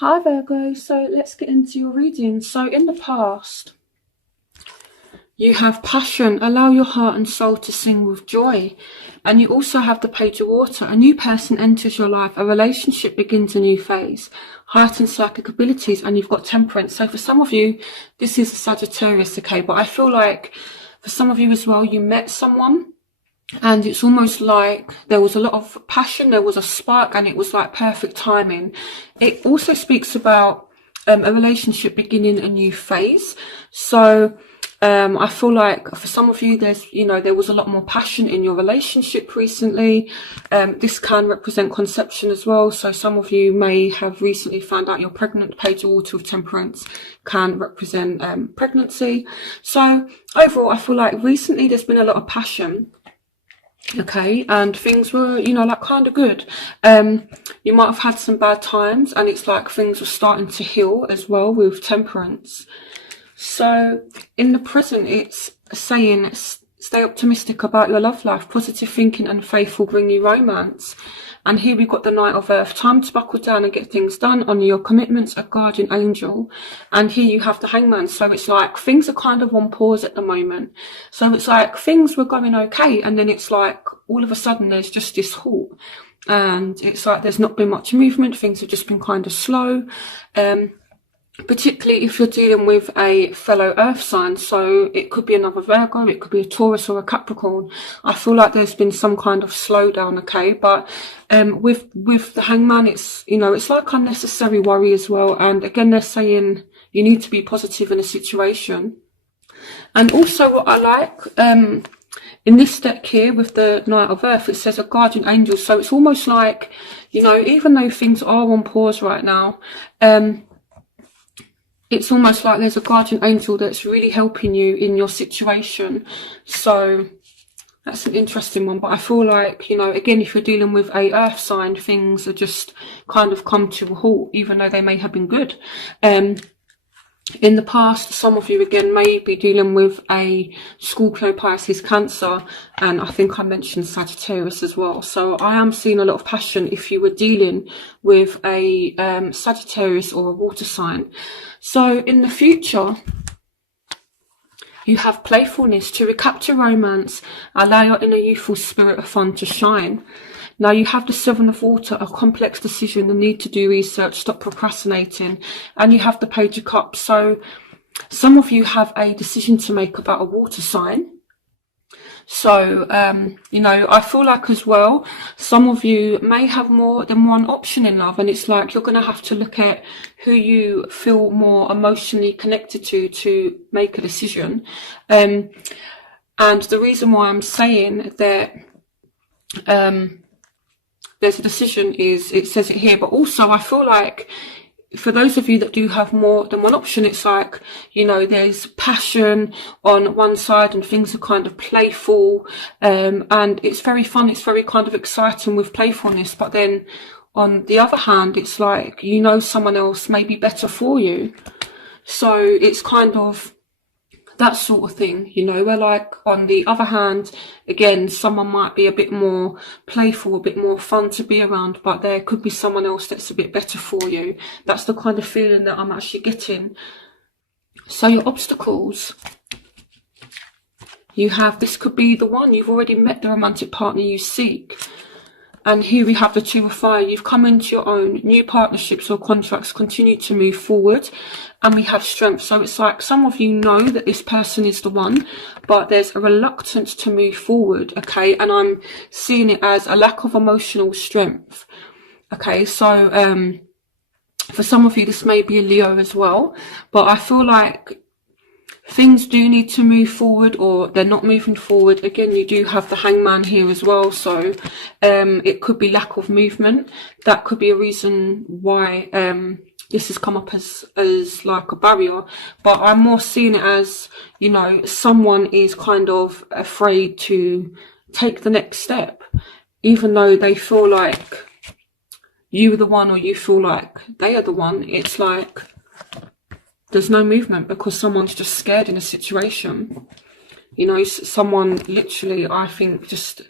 Hi Virgo, so let's get into your reading. So in the past, you have passion, allow your heart and soul to sing with joy. And you also have the Page of Water. A new person enters your life, a relationship begins a new phase, heightened psychic abilities, and you've got Temperance. So for some of you, this is a Sagittarius, okay? But I feel like for some of you as well, you met someone and it's almost like there was a lot of passion, there was a spark, and it was like perfect timing. It also speaks about a relationship beginning a new phase. So I feel like for some of you, there was a lot more passion in your relationship recently. This can represent conception as well. So some of you may have recently found out you're pregnant. Page of Water of Temperance can represent pregnancy. So overall, I feel like recently there's been a lot of passion. Okay, and things were, like kind of good. You might have had some bad times, and it's like things were starting to heal as well with Temperance. So in the present, it's saying stay optimistic about your love life. Positive thinking and faith will bring you romance. And here we've got the Knight of Earth. Time to buckle down and get things done. Honour your commitments, a guardian angel. And here you have the Hangman. So it's like things are kind of on pause at the moment. So it's like things were going okay. And then it's like all of a sudden there's just this halt. And it's like there's not been much movement. Things have just been kind of slow. Particularly if you're dealing with a fellow earth sign. So it could be another Virgo, it could be a Taurus or a Capricorn. I feel like there's been some kind of slowdown, okay? But with the Hangman, it's, it's like unnecessary worry as well. And again, they're saying you need to be positive in a situation. And also what I like, in this deck here with the Knight of Earth, it says a guardian angel. So it's almost like, even though things are on pause right now, it's almost like there's a guardian angel that's really helping you in your situation. So that's an interesting one. But I feel like, again, if you're dealing with a earth sign, things are just kind of come to a halt, even though they may have been good. In the past, some of you, again, may be dealing with a Scorpio, Pisces, Cancer, and I think I mentioned Sagittarius as well. So I am seeing a lot of passion if you were dealing with a Sagittarius or a water sign. So in the future, you have playfulness to recapture romance, allow your inner youthful spirit of fun to shine. Now you have the Seven of Water, a complex decision, the need to do research, stop procrastinating. And you have the Page of Cups. So some of you have a decision to make about a water sign. So, I feel like as well, some of you may have more than one option in love. And it's like you're going to have to look at who you feel more emotionally connected to make a decision. And the reason why I'm saying that there's a decision is, it says it here, but also I feel like for those of you that do have more than one option, it's like, there's passion on one side and things are kind of playful, and it's very fun, it's very kind of exciting with playfulness. But then on the other hand, it's like, someone else may be better for you. So it's kind of that sort of thing, where like on the other hand, again, someone might be a bit more playful, a bit more fun to be around, but there could be someone else that's a bit better for you. That's the kind of feeling that I'm actually getting. So your obstacles, you have, this could be the one, you've already met the romantic partner you seek. And here we have the Two of Fire. You've come into your own. New partnerships or contracts continue to move forward. And we have Strength. So it's like some of you know that this person is the one, but there's a reluctance to move forward, okay? And I'm seeing it as a lack of emotional strength, okay? So for some of you, this may be a Leo as well, but I feel like things do need to move forward, or they're not moving forward. Again, you do have the Hangman here as well. So it could be lack of movement. That could be a reason why this has come up as like a barrier. But I'm more seeing it as, someone is kind of afraid to take the next step, even though they feel like you are the one, or you feel like they are the one. It's like there's no movement because someone's just scared in a situation. Someone literally, I think, just,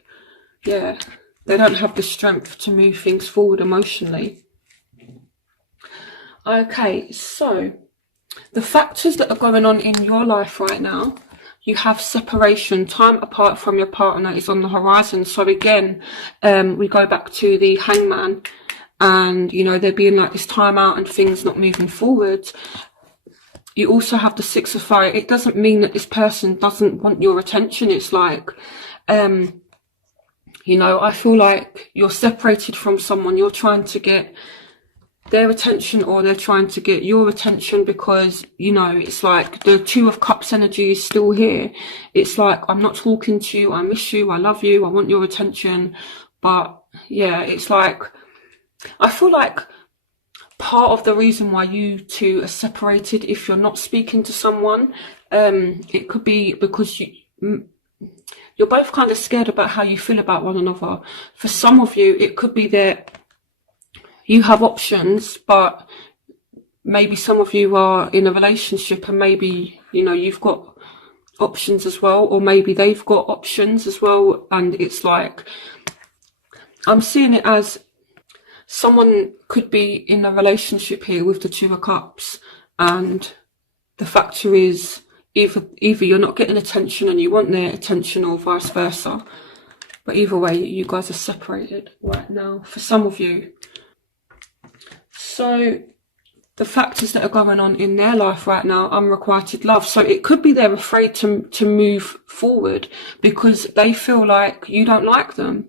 they don't have the strength to move things forward emotionally. Okay, so the factors that are going on in your life right now, you have separation. Time apart from your partner is on the horizon. So again, we go back to the Hangman, and you know, there being like this time out and things not moving forward. You also have the Six of Fire. It doesn't mean that this person doesn't want your attention. It's like, you know, I feel like you're separated from someone. You're trying to get their attention, or they're trying to get your attention, because, you know, it's like the Two of Cups energy is still here. It's like, I'm not talking to you, I miss you, I love you, I want your attention. But yeah, it's like, I feel like part of the reason why you two are separated, if you're not speaking to someone, it could be because you're both kind of scared about how you feel about one another. For some of you, it could be that you have options, but maybe some of you are in a relationship and maybe, you know, you've got options as well, or maybe they've got options as well. And it's like, I'm seeing it as someone could be in a relationship here with the Two of Cups, and the factor is either you're not getting attention and you want their attention, or vice versa. But either way, you guys are separated right now for some of you. So the factors that are going on in their life right now, unrequited love. So it could be they're afraid to move forward because they feel like you don't like them.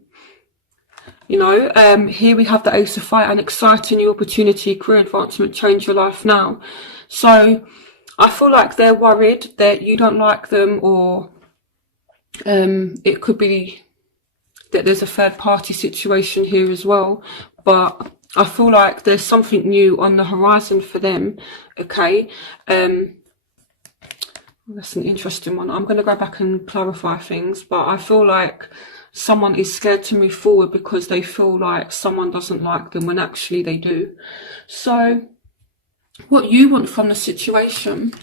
You know, here we have the Ace of Fire, an exciting new opportunity, career advancement, change your life now. So I feel like they're worried that you don't like them, or it could be that there's a third party situation here as well. But I feel like there's something new on the horizon for them. Okay. That's an interesting one. I'm going to go back and clarify things, but I feel like someone is scared to move forward because they feel like someone doesn't like them when actually they do. So what you want from the situation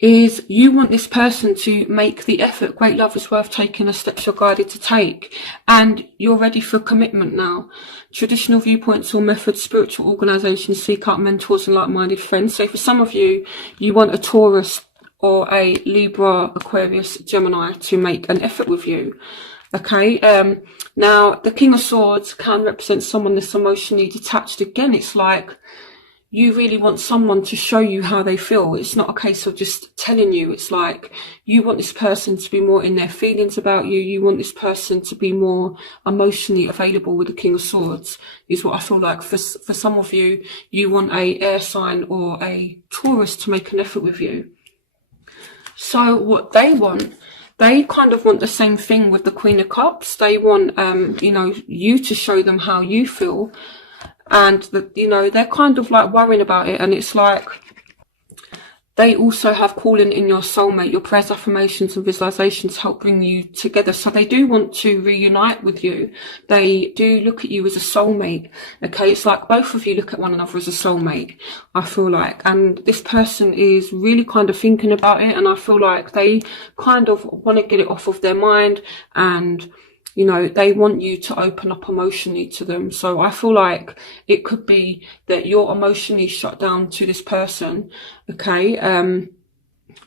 is you want this person to make the effort. Great love is worth taking the steps you're guided to take, and you're ready for commitment now. Traditional viewpoints or methods, spiritual organizations, seek out mentors and like-minded friends. So for some of you, you want a Taurus or a Libra, Aquarius, Gemini to make an effort with you. Okay, now the King of Swords can represent someone that's emotionally detached. Again, it's like you really want someone to show you how they feel. It's not a case of just telling you. It's like you want this person to be more in their feelings about you. You want this person to be more emotionally available with the King of Swords, is what I feel like. For some of you, you want a air sign or a Taurus to make an effort with you. So what they want, they kind of want the same thing with the Queen of Cups. They want, you know, you to show them how you feel. And, you know, they're kind of like worrying about it. And it's like they also have calling in your soulmate. Your prayers, affirmations and visualizations help bring you together. So they do want to reunite with you. They do look at you as a soulmate. Okay, it's like both of you look at one another as a soulmate, I feel like. And this person is really kind of thinking about it. And I feel like they kind of want to get it off of their mind, and you know, they want you to open up emotionally to them. So I feel like it could be that you're emotionally shut down to this person, okay?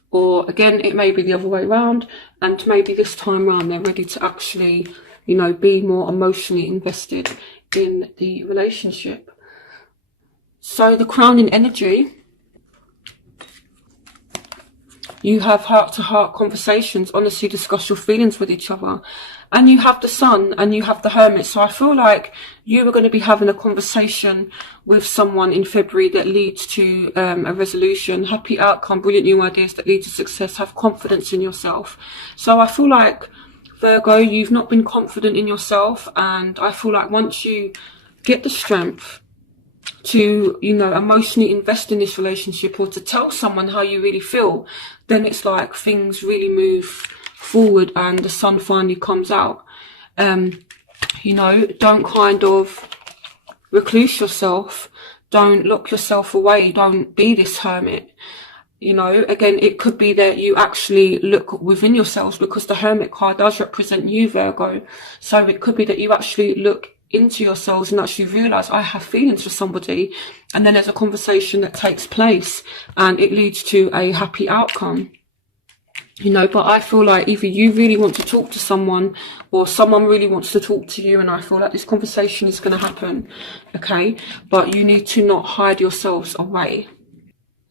Or again, it may be the other way around, and maybe this time around they're ready to actually, you know, be more emotionally invested in the relationship. So the crowning energy, you have heart-to-heart conversations, honestly discuss your feelings with each other. And you have the Sun and you have the Hermit. So I feel like you are going to be having a conversation with someone in February that leads to a resolution, happy outcome, brilliant new ideas that lead to success. Have confidence in yourself. So I feel like, Virgo, you've not been confident in yourself. And I feel like once you get the strength to, you know, emotionally invest in this relationship, or to tell someone how you really feel, then it's like things really move forward and the sun finally comes out. You know, don't kind of recluse yourself, don't lock yourself away, don't be this hermit. You know, again, it could be that you actually look within yourselves, because the Hermit card does represent you, Virgo. So it could be that you actually look into yourselves and actually realize, I have feelings for somebody, and then there's a conversation that takes place and it leads to a happy outcome. You know, but I feel like either you really want to talk to someone or someone really wants to talk to you, and I feel like this conversation is going to happen, okay? But you need to not hide yourselves away.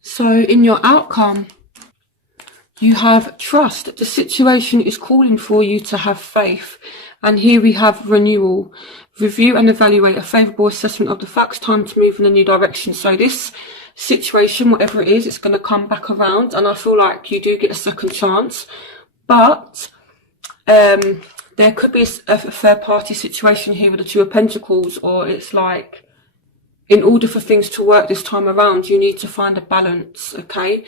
So in your outcome, you have trust. The situation is calling for you to have faith. And here we have renewal. Review and evaluate a favourable assessment of the facts. Time to move in a new direction. So this situation, whatever it is, it's going to come back around. And I feel like you do get a second chance. But there could be a third party situation here with the Two of Pentacles. Or it's like, in order for things to work this time around, you need to find a balance, okay?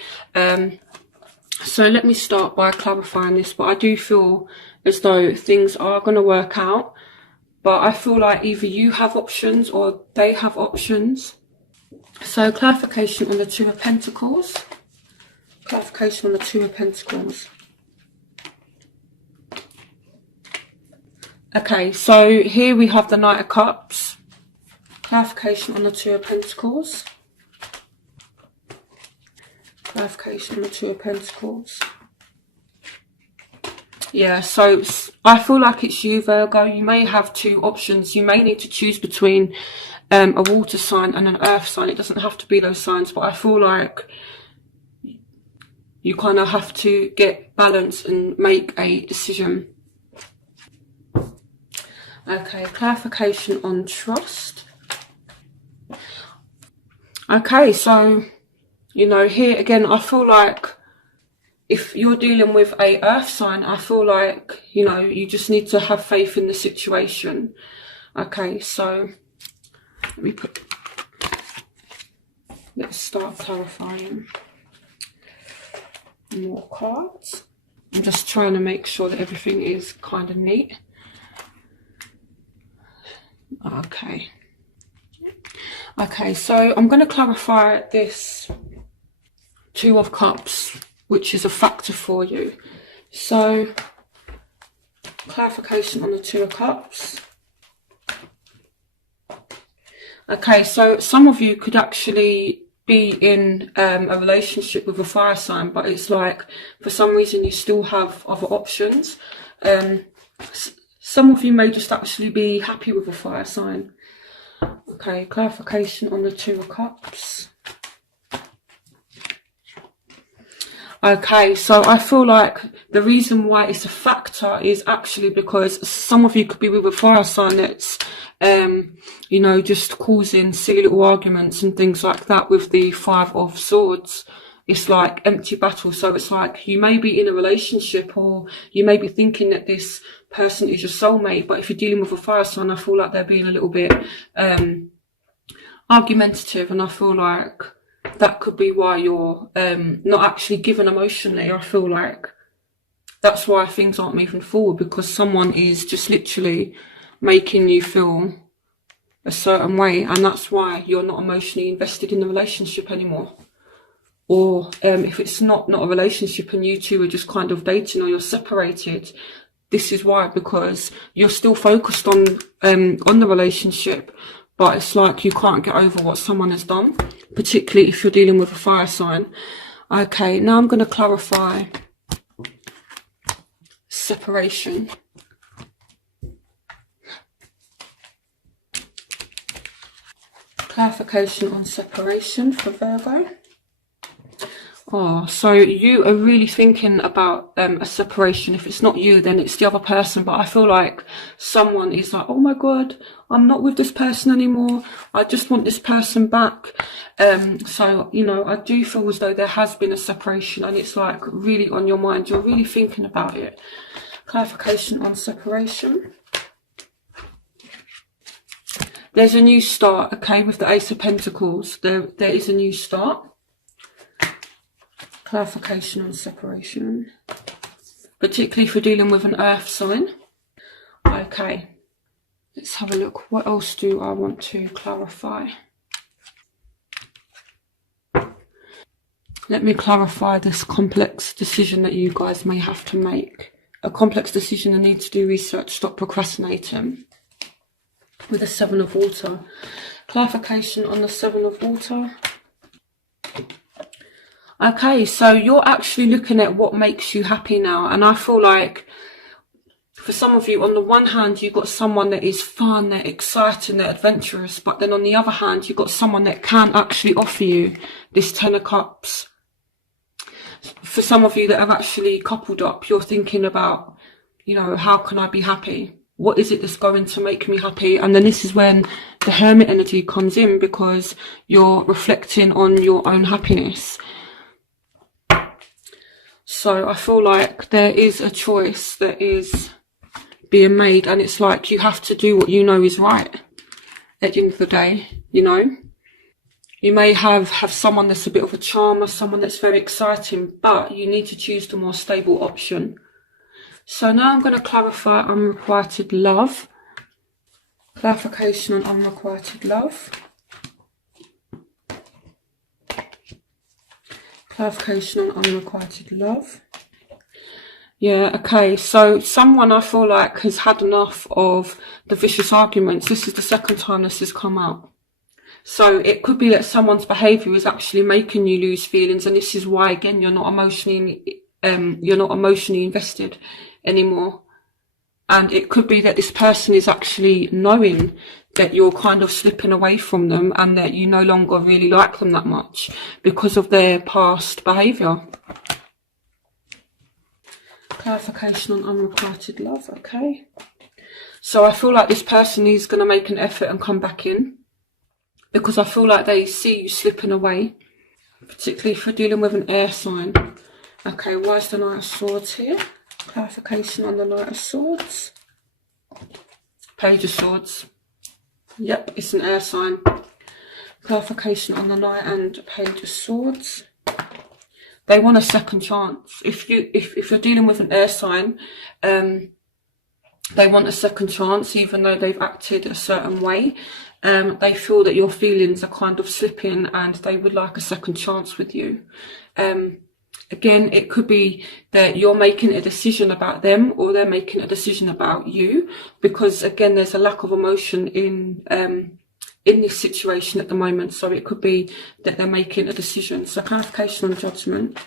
So let me start by clarifying this, but I do feel as though things are going to work out. But I feel like either you have options or they have options. So clarification on the Two of Pentacles. Clarification on the Two of Pentacles. Okay, so here we have the Knight of Cups. Clarification on the Two of Pentacles. Clarification on the Two of Pentacles. Yeah, so I feel like it's you, Virgo. You may have two options. You may need to choose between a water sign and an earth sign. It doesn't have to be those signs, but I feel like you kind of have to get balance and make a decision. Okay, clarification on trust. Okay, so, you know, here again, I feel like if you're dealing with a earth sign, I feel like, you know, you just need to have faith in the situation. Okay, so let's start clarifying more cards. I'm just trying to make sure that everything is kind of neat. Okay. Okay, so I'm going to clarify this Two of Cups, which is a factor for you. So, clarification on the Two of Cups. Okay, so some of you could actually be in a relationship with a fire sign, but it's like, for some reason, you still have other options. Some of you may just actually be happy with a fire sign. Okay, clarification on the Two of Cups. Okay, so I feel like the reason why it's a factor is actually because some of you could be with a fire sign that's, you know, just causing silly little arguments and things like that with the Five of Swords. It's like empty battle. So it's like you may be in a relationship, or you may be thinking that this person is your soulmate, but if you're dealing with a fire sign, I feel like they're being a little bit argumentative, and I feel like that could be why you're not actually given emotionally. I feel like that's why things aren't moving forward, because someone is just literally making you feel a certain way, and that's why you're not emotionally invested in the relationship anymore. Or if it's not a relationship and you two are just kind of dating, or you're separated, this is why, because you're still focused on the relationship, but it's like you can't get over what someone has done, particularly if you're dealing with a fire sign. Okay, now I'm going to clarify separation. Clarification on separation for Virgo. Oh, so you are really thinking about a separation. If it's not you, then it's the other person. But I feel like someone is like, oh my God, I'm not with this person anymore. I just want this person back. So, you know, I do feel as though there has been a separation, and it's like really on your mind. You're really thinking about it. Clarification on separation. There's a new start, okay, with the Ace of Pentacles. There is a new start. Clarification on separation, particularly if you're dealing with an earth sign. Okay, let's have a look. What else do I want to clarify? Let me clarify this complex decision that you guys may have to make. A complex decision and need to do research. Stop procrastinating. With the Seven of Water. Clarification on the Seven of Water. Okay, so you're actually looking at what makes you happy now. And I feel like for some of you, on the one hand, you've got someone that is fun, they're exciting, they're adventurous. But then on the other hand, you've got someone that can actually offer you this Ten of Cups. For some of you that have actually coupled up, you're thinking about, you know, how can I be happy? What is it that's going to make me happy? And then this is when the Hermit energy comes in, because you're reflecting on your own happiness. So I feel like there is a choice that is being made, and it's like you have to do what you know is right at the end of the day, you know. You may have someone that's a bit of a charmer, someone that's very exciting, but you need to choose the more stable option. So now I'm going to clarify unrequited love. Clarification on unrequited love. Clarification on unrequited love. Yeah, okay, so someone I feel like has had enough of the vicious arguments. This is the second time this has come out. So it could be that someone's behaviour is actually making you lose feelings, and this is why, again, you're not emotionally invested anymore. And it could be that this person is actually knowing that you're kind of slipping away from them and that you no longer really like them that much because of their past behaviour. Clarification on unrequited love, okay. So I feel like this person is going to make an effort and come back in, because I feel like they see you slipping away, particularly if you're dealing with an air sign. Okay, why is the Knight of Swords here? Clarification on the Knight of Swords. Page of Swords. Yep, it's an air sign. Clarification on the Knight and Page of Swords. They want a second chance. If you're dealing with an air sign, they want a second chance, even though they've acted a certain way. They feel that your feelings are kind of slipping and they would like a second chance with you. Again, it could be that you're making a decision about them or they're making a decision about you, because again, there's a lack of emotion in this situation at the moment. So it could be that they're making a decision. So clarification on Judgment.